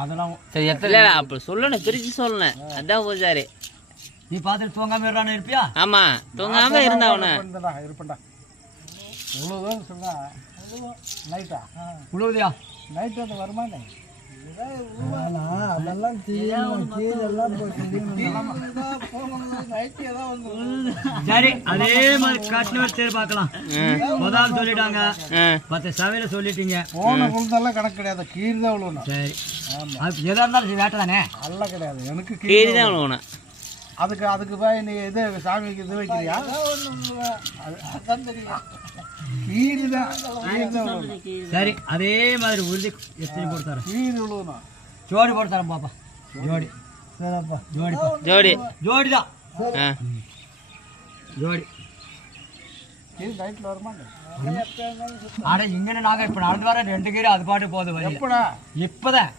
அதெல்லாம் சரி எத்தனை அப்படி சொல்லணும், பிரிச்சு சொல்லணும். அதான் பூஜாரி. நீ பார்த்துட்டு தூங்காம இருறான்னு இருப்பியா? ஆமா, தூங்காம இருந்தாவன இருப்பேன்டா. உழுவுன்னு சொன்னா நைட்டா உழுவுதியா? நைட்டு வந்து வருமானே அதெல்லாம் கீழெல்லாம் சரி, அதே மாதிரி கட்டின தேர் பார்க்கலாம். முதல் சொல்லிட்டாங்க, 10 சவையில சொல்லிட்டீங்க. போன குழுந்தெல்லாம் கணக்கு கிடையாது, கீழ் தான் விழுவணும். சரி, எதா இருந்தாலும் வேட்டை தானே? அதெல்லாம் கிடையாது, எனக்கு கீழே தான் விழுவணும். அதுக்கு போய் நீ இது சாமிக்கு இது வைக்கிறியா? அதான் தெரியும், கீழ் தான் விழுவணும். சரி, அதே மாதிரி உறுதி எத்தனை போட்டு தரேன்? கீழ் விழுவணும். ஜோடி போட்டு தரேன் பாப்பா. ஜோடி சரிப்பா, ஜோடி ஜோடி தான். ஜோடி கீழ் நைட்டில் வருமானே. ஆனா இங்கே நாங்க இப்ப நடந்து வர 2 கீரை அது பாட்டு போகுது. எப்படா? இப்பதான்